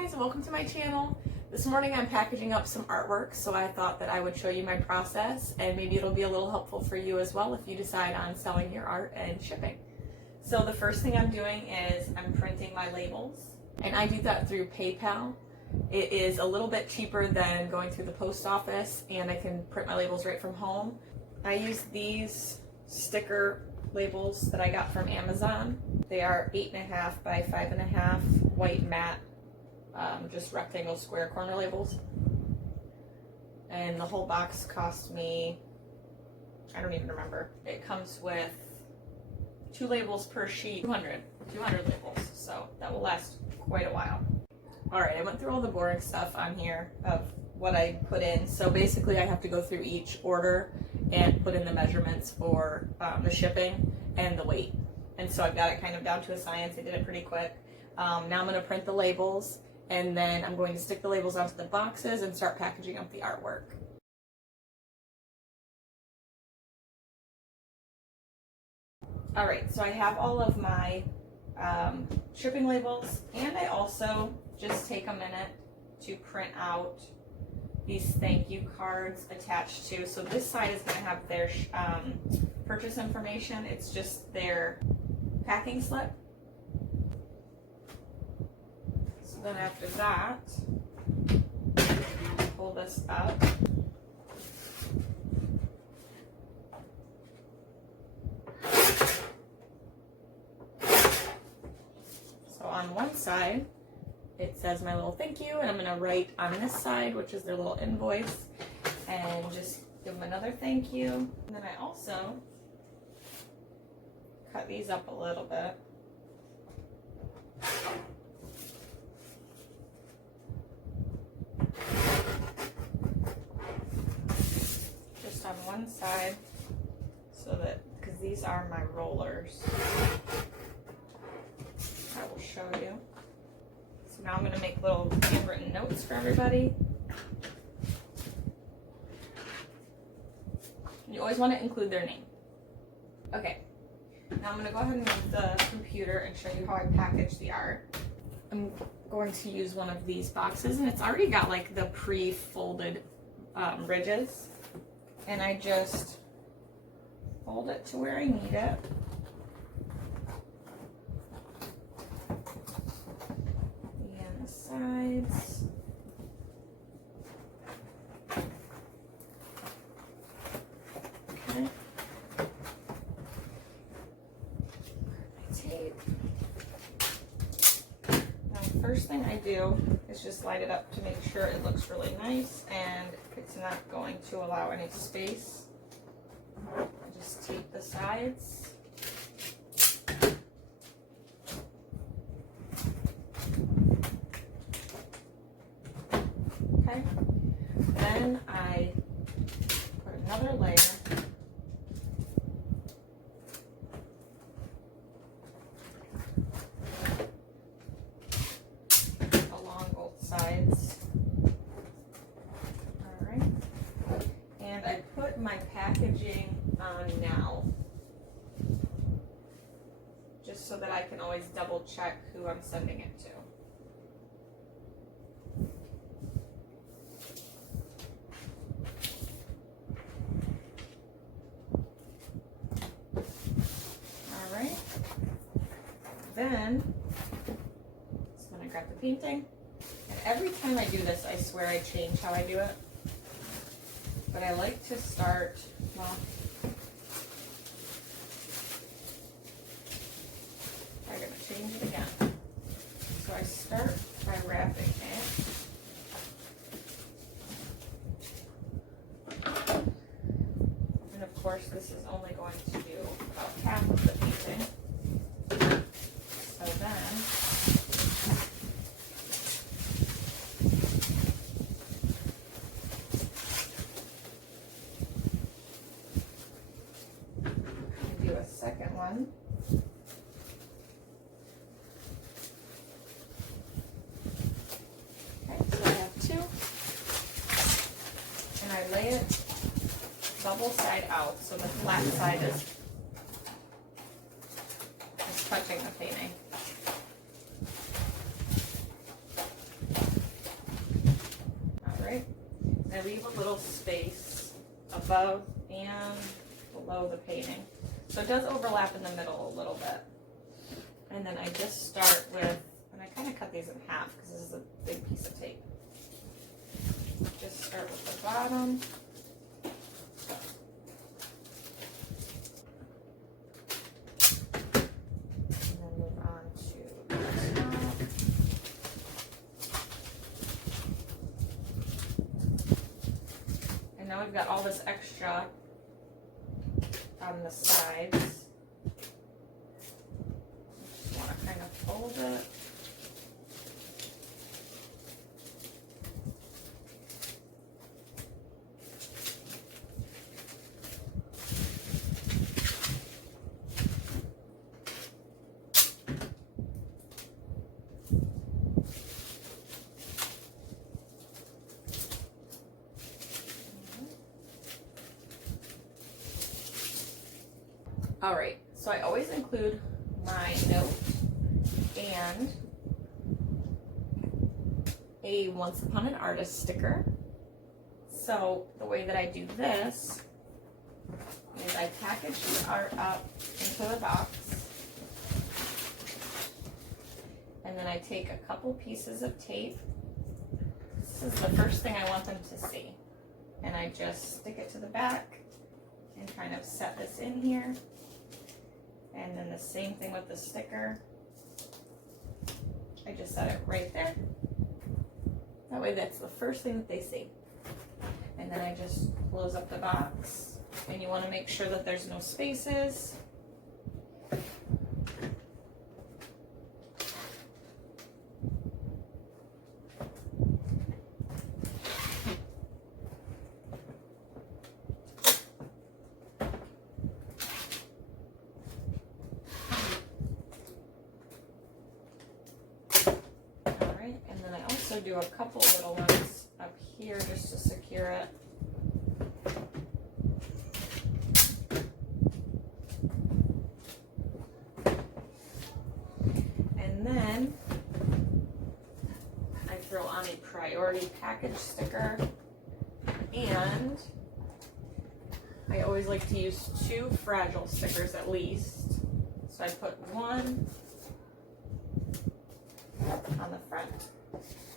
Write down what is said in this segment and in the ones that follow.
guys, welcome to my channel. This morning I'm packaging up some artwork, so I thought that I would show you my process and maybe it'll be a little helpful for you as well if you decide on selling your art and shipping. So the first thing I'm doing is I'm printing my labels, and I do that through PayPal. It is a little bit cheaper than going through the post office, and I can print my labels right from home. I use these sticker labels that I got from Amazon. They are 8.5 by 5.5 white matte, just rectangle square corner labels. And the whole box cost me, I don't even remember. It comes with 2 labels per sheet, 200 labels, so that will last quite a while. All right, I went through all the boring stuff on here of what I put in. So basically I have to go through each order and put in the measurements for the shipping and the weight. And so I've got it kind of down to a science. I did it pretty quick. Now I'm going to print the labels, and then I'm going to stick the labels onto the boxes and start packaging up the artwork. All right, so I have all of my shipping labels, and I also just take a minute to print out these thank you cards attached to. So this side is going to have their purchase information. It's just their packing slip. So then after that, pull this up. So on one side, it says my little thank you, and I'm going to write on this side, which is their little invoice, and just give them another thank you. And then I also cut these up a little bit. Just on one side, so that, because these are my rollers, I will show you. So now I'm going to make little handwritten notes for everybody. You always want to include their name. Okay, now I'm going to go ahead and move the computer and show you how I package the art. I'm going to use one of these boxes, and it's already got like the pre-folded ridges. And I just fold it to where I need it. Sides. Okay. Tape. Now the first thing I do is just light it up to make sure it looks really nice and it's not going to allow any space. I just tape the sides. Okay, then I put another layer along both sides. All right, and I put my packaging on now, just so that I can always double check who I'm sending it to. Then I'm going to grab the painting, and every time I do this, I swear I change how I do it, but I like to start, well, I'm going to change it again. So I start by wrapping it. And of course, this is only going to do about half of the painting. So then, I do a second one. Okay, so I have 2. And I lay it double side out, so the flat side is touching the painting. leave a little space above and below the painting. So it does overlap in the middle a little bit. And then I just start with, and I kind of cut these in half because this is a big piece of tape. Just start with the bottom. And then move on to the top. And now we've got all this extra on the sides. Just want to kind of fold it. All right, so I always include my note and a Once Upon an Artist sticker. So the way that I do this is I package the art up into the box, and then I take a couple pieces of tape. This is the first thing I want them to see. And I just stick it to the back and kind of set this in here. And then the same thing with the sticker. I just set it right there. That way that's the first thing that they see. And then I just close up the box. And you want to make sure that there's no spaces. Do a couple little ones up here just to secure it. And then I throw on a priority package sticker, and I always like to use 2 fragile stickers at least. So I put one on the front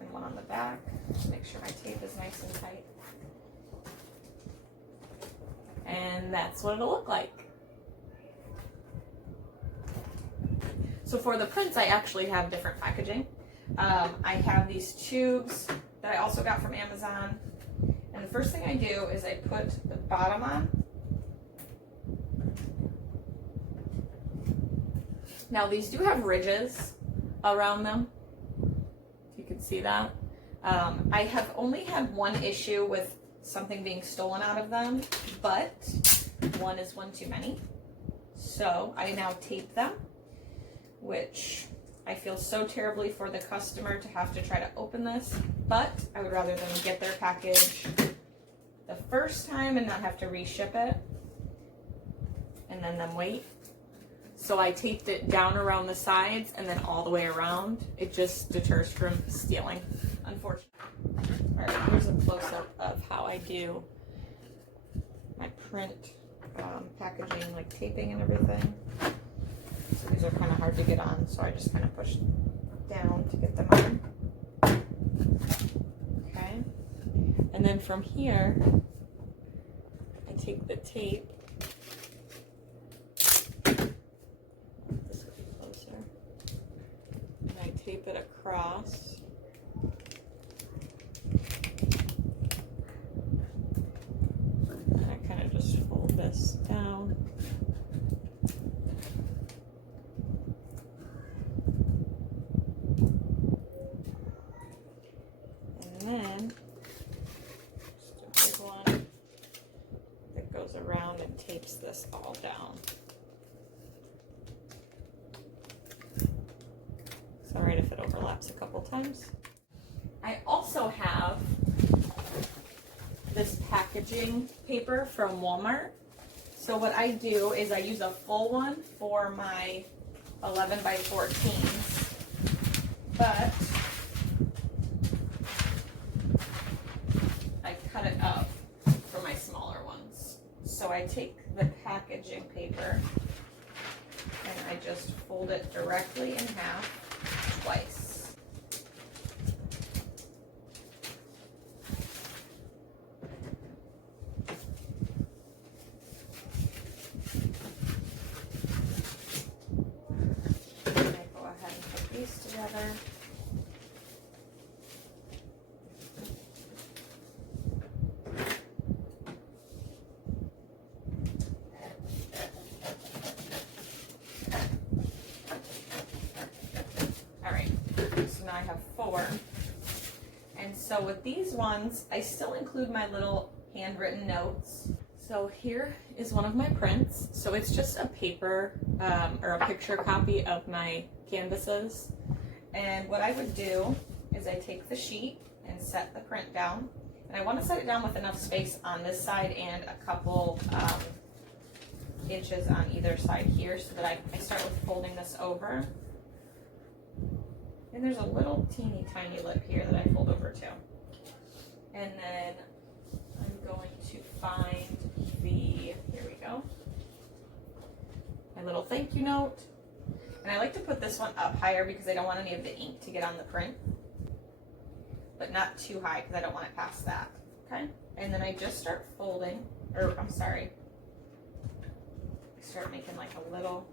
and one on the back. Make sure my tape is nice and tight. And that's what it'll look like. So for the prints, I actually have different packaging. I have these tubes that I also got from Amazon. And the first thing I do is I put the bottom on. Now these do have ridges around them. You can see that. I have only had one issue with something being stolen out of them, but one is one too many. So I now tape them, which I feel so terribly for the customer to have to try to open this, but I would rather them get their package the first time and not have to reship it and then them wait. So I taped it down around the sides and then all the way around. It just deters from stealing, unfortunately. All right, here's a close-up of how I do my print packaging, like taping and everything. So these are kind of hard to get on, so I just kind of push down to get them on. Okay. And then from here, I take the tape. This will be closer. And I tape it across. And I kind of just fold this down. And then just a big one that goes around and tapes this all down. It's all right if it overlaps a couple times. I also have this packaging paper from Walmart. So what I do is I use a full one for my 11 by 14s, but I cut it half twice. I'm going to go ahead and put these together. I have 4. And so with these ones, I still include my little handwritten notes. So here is one of my prints. So it's just a paper or a picture copy of my canvases. And what I would do is I take the sheet and set the print down. And I want to set it down with enough space on this side and a couple inches on either side here, so that I start with folding this over. And there's a little teeny tiny lip here that I fold over to. And then I'm going to find here we go, my little thank you note. And I like to put this one up higher because I don't want any of the ink to get on the print. But not too high because I don't want it past that, okay? And then I just start folding, or I'm sorry, I start making like a little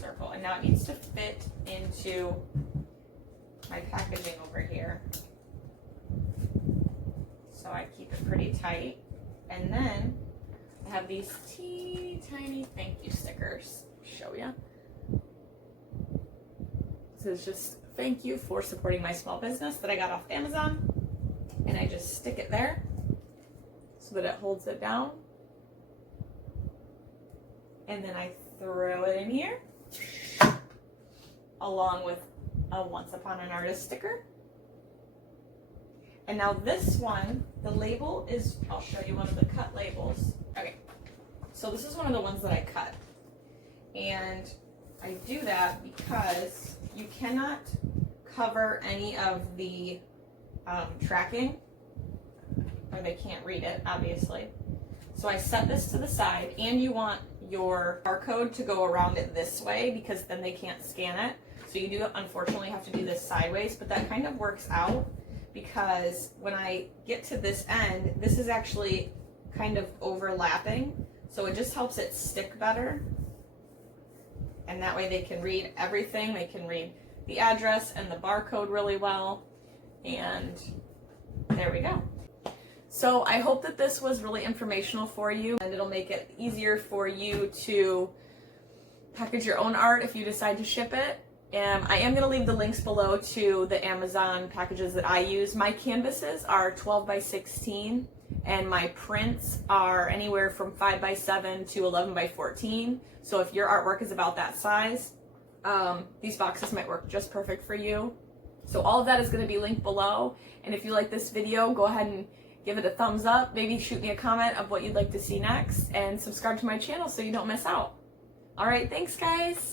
circle. And now it needs to fit into my packaging over here, so I keep it pretty tight. And then I have these teeny tiny thank you stickers. Show ya. This is just thank you for supporting my small business that I got off Amazon, and I just stick it there so that it holds it down, and then I throw it in here along with a Once Upon an Artist sticker. And now this one, the label is, I'll show you one of the cut labels. Okay, so this is one of the ones that I cut. And I do that because you cannot cover any of the tracking, or they can't read it, obviously. So I set this to the side, and you want your barcode to go around it this way because then they can't scan it. So you do unfortunately have to do this sideways, but that kind of works out because when I get to this end, this is actually kind of overlapping. So it just helps it stick better. And that way they can read everything. They can read the address and the barcode really well. And there we go. So I hope that this was really informational for you, and it'll make it easier for you to package your own art if you decide to ship it. And I am going to leave the links below to the Amazon packages that I use. My canvases are 12 by 16, and my prints are anywhere from 5 by 7 to 11 by 14. So if your artwork is about that size, these boxes might work just perfect for you. So all of that is going to be linked below. And if you like this video, go ahead and give it a thumbs up. Maybe shoot me a comment of what you'd like to see next, and subscribe to my channel so you don't miss out. All right, thanks guys.